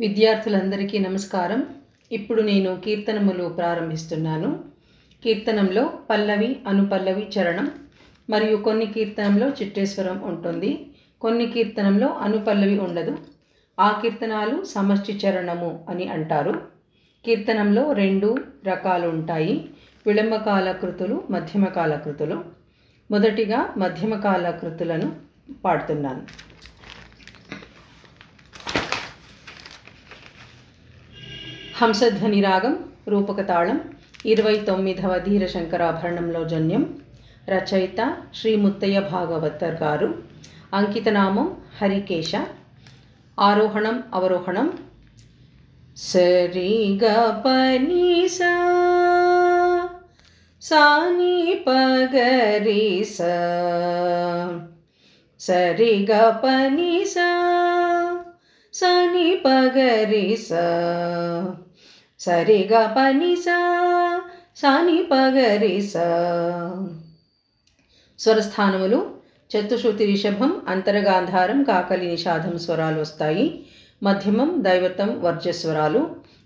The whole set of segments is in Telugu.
విద్యార్థులందరికీ నమస్కారం. ఇప్పుడు నేను కీర్తనములు ప్రారంభిస్తున్నాను. కీర్తనంలో పల్లవి, అనుపల్లవి, చరణం మరియు కొన్ని కీర్తనంలో చిట్టేశ్వరం ఉంటుంది. కొన్ని కీర్తనంలో అనుపల్లవి ఉండదు. ఆ కీర్తనాలు సమష్టి చరణము అని అంటారు. కీర్తనంలో 2 రకాలు ఉంటాయి: విళంబకాల కృతులు, మధ్యమకాల కృతులు. మొదటిగా మధ్యమకాల కృతులను పాడుతున్నాను. హంసధ్వని రాగం, రూపక తాళం, 29వ ధీర శంకరాభరణంలో జన్యం. రచయిత శ్రీ ముత్తయ్య భాగవతర్ గారు. అంకితనామం హరికేశ. ఆరోహణం అవరోహణం. సరి గ పని సా సాని పగరి సా, సరి గ పని సా సాని పగరి సా, సరి గ పని సా సాని పగరి సా. స్వరస్థానములు: చతుశ్రుతి రిషభం, అంతరగాంధారం, కాకలి నిషాదం స్వరాలు వస్తాయి. మధ్యమం, దైవతం, వర్జస్వరాలు.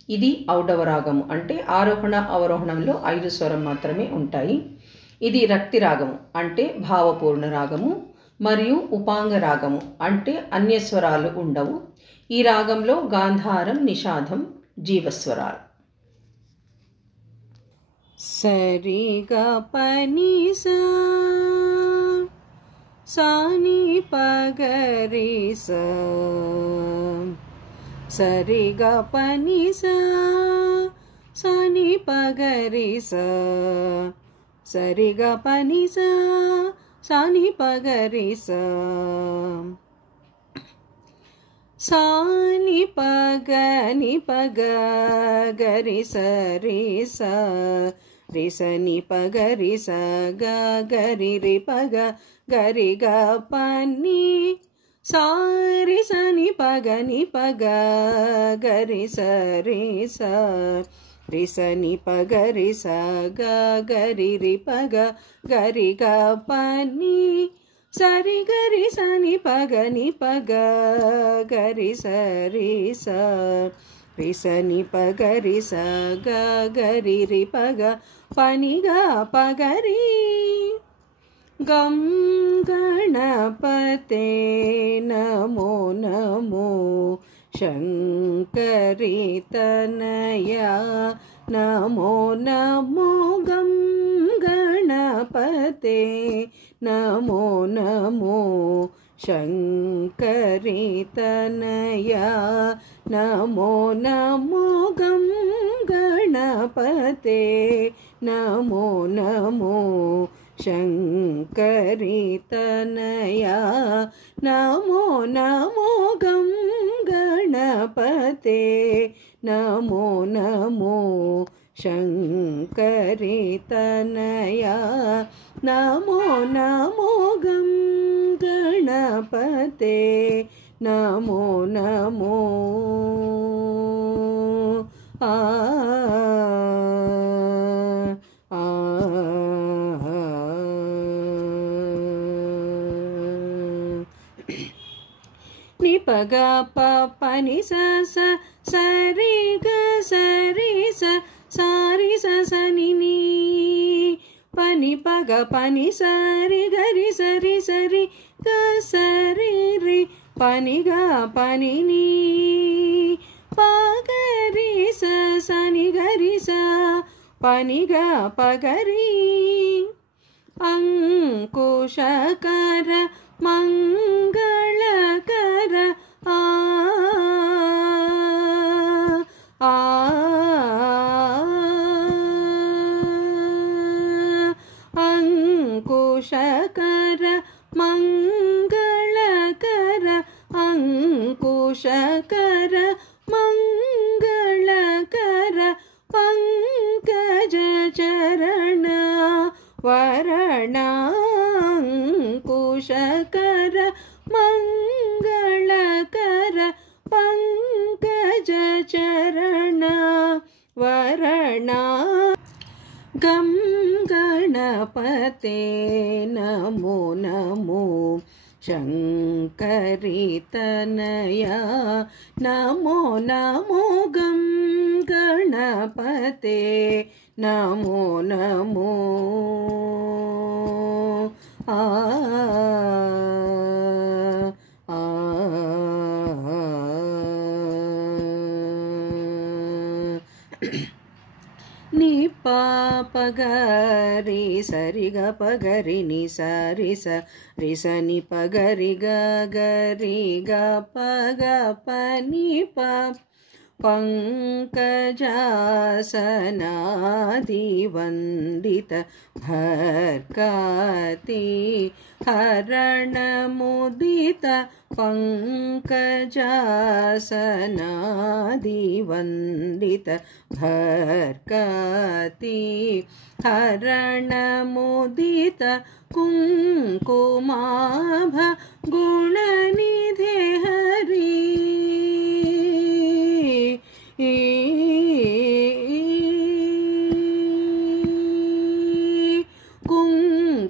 ఇది ఔడవ రాగము, అంటే ఆరోహణ అవరోహణంలో 5 స్వరం మాత్రమే ఉంటాయి. ఇది రక్తి రాగము, అంటే భావపూర్ణ రాగము, మరియు ఉపాంగ రాగము, అంటే అన్యస్వరాలు ఉండవు. ఈ రాగంలో గాంధారం, నిషాదం, జీవస్వరాలు. సరి గ పని సా సాని పగరి సా, సరి గ పని సా సాని పగరి సా, సరి గ పని సా సాని పగరి సా. సాని పగ ని పగ గరి సరి సా, రి స ని పగ రి స గ గరి రి పగ గరి గ పని సా, రి స ని పగ గరి సరి సా, రి స ని పగ రి స గ గరి రి పగ గరి గ పని సరి గరి స ని పగ గరి సరి సా, రి స ని పగ రి స గ గరి రి పగ పని గ పగరి. గం గణపతే నమో నమో శంకరి తనయా నమో నమో. గం గణపతే నమో నమో శంకరి తనయా నమో నమో. గం గణపతే నమో నమో శంకరి తనయా నమో నమో. గం గణపతే నమో నమో శంకరి తనయా నమో నమో. గం గణపతే నమో నమో. ఆ ని పగ ప పని స స సరి గ సరి స సారి స సని ని పని పగ పని సరి గరి సరి సరి గ సరి రి పని గ పని ని పగరి స సని గరి స పని గ పగరి. అంకుశకర మంగళకర ఆ ఆ అంకుశకర మంగళకర, అంకుశకర మంగళకర, పంకజ చరణ వరణాంకుశకర మంగళకర, పంకజ చరణ వరణా. గం గణపతే నమో నమో शङ्करितनया नमो नमो गं गणपते नमो नमो आ नी पगरि सरि ग पगरि नि सरि स रि स नि पगरि ग गरि ग पग प नि प पंकजासनादिवन्दित भर्गति हरणमुदित पंकजासनादिवन्दित भर्गति हरणमुदित कुङ्कुमाभ गुणनिधे हरि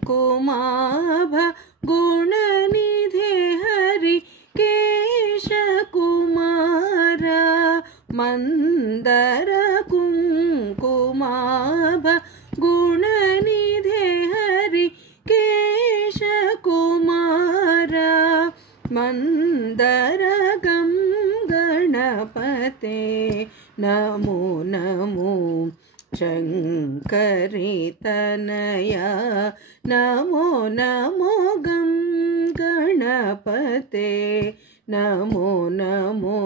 कुङ्कुमाभ गुणनिधे हरि केशकुमार मंदर कुङ्कुमाभ गुणनिधे हरि केशकुमार मंदर गं गणपते नमो नमो शङ्करितनया नमो नमो गं गणपते नमो नमो।